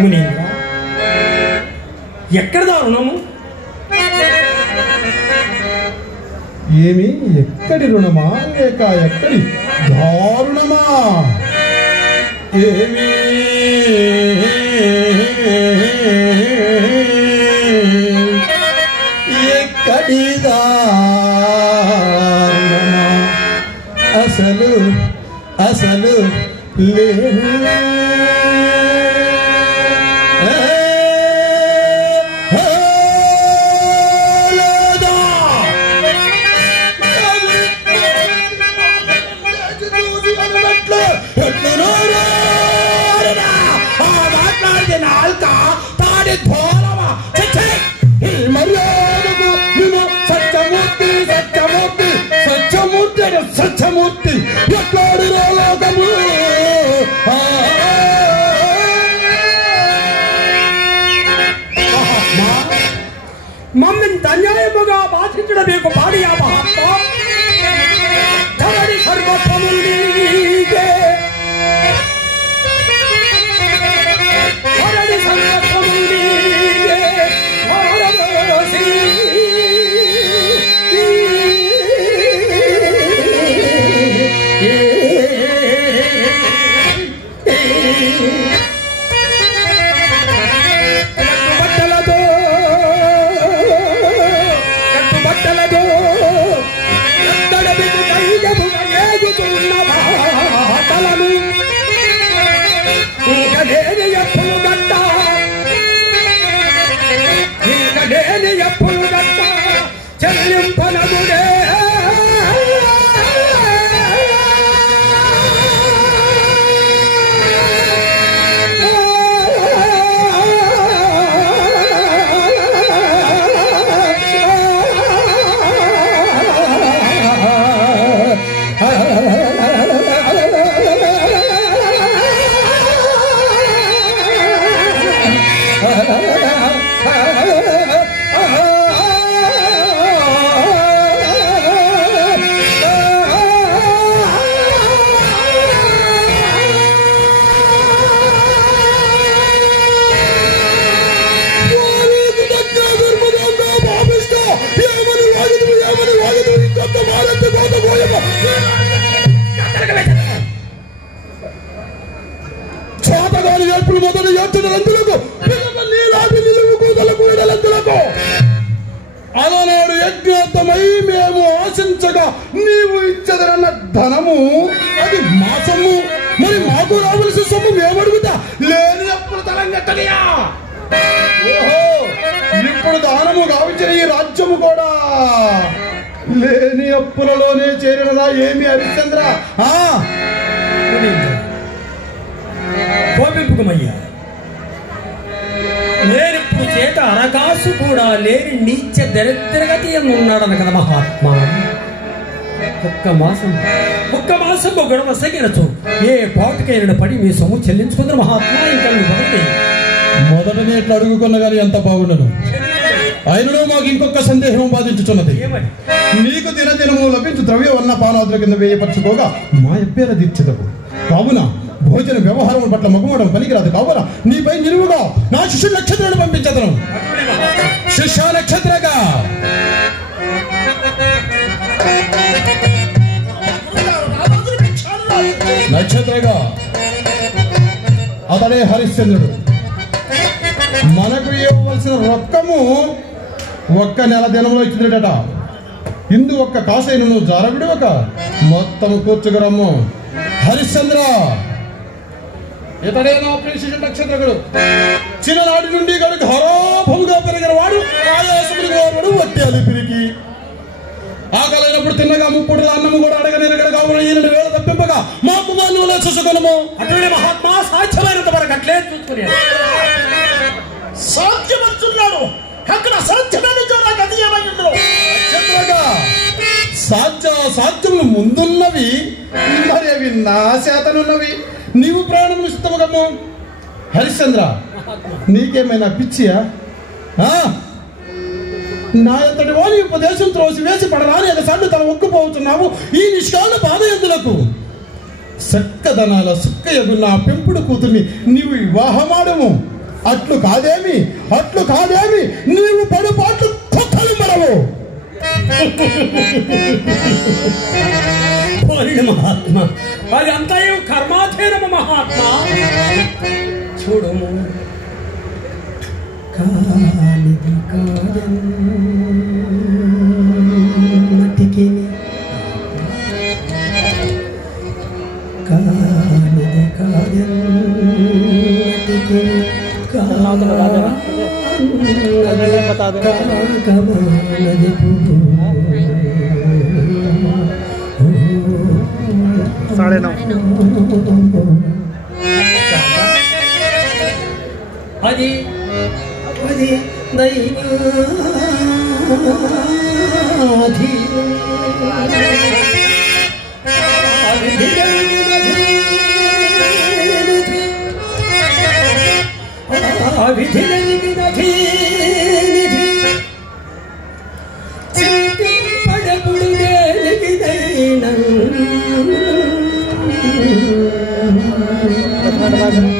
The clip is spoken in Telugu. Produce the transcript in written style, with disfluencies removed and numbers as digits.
మునీంద్ర, ఎక్కడ దారుణము? ఏమి ఎక్కడి రుణమా లేక ఎక్కడి దారుణమా? ఏమి ఎక్కడి దారుణమా? అసలు అసలు లేదు. సత్యమూర్తి ఎట్లాడు లోకము మమ్మల్ని అన్యాయముగా బాధించడం మీకు పాడియా మహాత్మా? ధరణి సర్వస్వము నీకే, ధరణి సర్వస్వము నీకే భారతవాసి. అలనాడు యజ్ఞార్థమై మేము ఆశించగా నీవు ఇచ్చదరన్న ధనము అది మా సొమ్ము. మరి మాకు రావలసిన సొమ్ము మేము అడుగుతా లేని అప్పుడు తలంగట్టనియా. ఓహో, ఇప్పుడు దానము గావించిన ఈ రాజ్యము కూడా లేని అప్పులలోనే చేరినదా ఏమి హరిశ్చంద్ర? కోపింపుకమయ్యా, నేనిప్పుడు చేత అరకాసు కూడా లేని నీచ దరిద్రగతి ఉన్నాడన కదా మహాత్మా. ఒక్క మాసం గొడవ సగినచు ఏ పాటుకైనా పడి మీ సొమ్ము చెల్లించుకుందరు మహాత్మా. ఇంకా మొదటనే ఇట్లా అడుగుకున్న గాని ఎంత బాగుండను. ఆయనలో మాకు ఇంకొక సందేహం బాధించుచున్నది. నీకు దినదినము లభించు ద్రవ్య వల్ల పానాదుల కింద వేయపరచుకోగా మా ఎప్పేర దీక్షతకు కావున భోజన వ్యవహారం పట్ల మగుమడం పనికిరాదు. కావున నీపై నిలువుగా నా శిష్య నక్షత్రాన్ని పంపించదను. శిష్య నక్షత్రగా అతడే హరిశ్చంద్రుడు. మనకు ఇవ్వవలసిన రొక్కము ఒక్క నెల దినంలో ఇచ్చిందట. ఇందు ఒక్క కాసైన నువ్వు జారవిడి ఒక మొత్తం కూర్చుకురమ్ము. హరిశ్చంద్ర ఇతడే నా ప్రేషిత నక్షత్రకుడు. చిన్ననాటి నుండి గడుగు హరాభముగా పెరిగిన వాడు ఆయాసముడు వట్టి అలిపిరికి ఆకలైనప్పుడు తిన్నగా ముప్పుడు అన్నము కూడా అడగనేనగడ కావున ఈయన వేళ తప్పింపగా మా కుమారులు చూసుకున్నాము. అటువంటి మహాత్మా సాధ్యమైనంత వరకు అట్లే చూసుకుని సాధ్యమవుతున్నాడు. అక్కడ సాధ్యమైన సాధ్యములు ముందున్నవి, మరి అవి నా చేతనున్నవి. నీవు ప్రాణం ఇస్తావుగమ్ము. హరిశ్చంద్ర నీకేమైనా పిచ్చియా? నా ఎంతటి వారి ఉపదేశం త్రోసి వేసి పడరాని ఎగసాడు తన ఒక్కుపోతున్నావు ఈ నిష్కాల పాదయందులకు. చక్కదనాల సుక్కయగు నా పెంపుడు కూతుర్ని నీవు వివాహమాడము. అట్లు కాదేమి నీవు పడుపాట్లు కొత్తలు మరవు. మహాత్మ అది అంతయు కర్మాధీనము మహాత్మ. చూడము కాలిది కాదన్నటికి కాలిది కాదన్నటికి అది Terima kasih.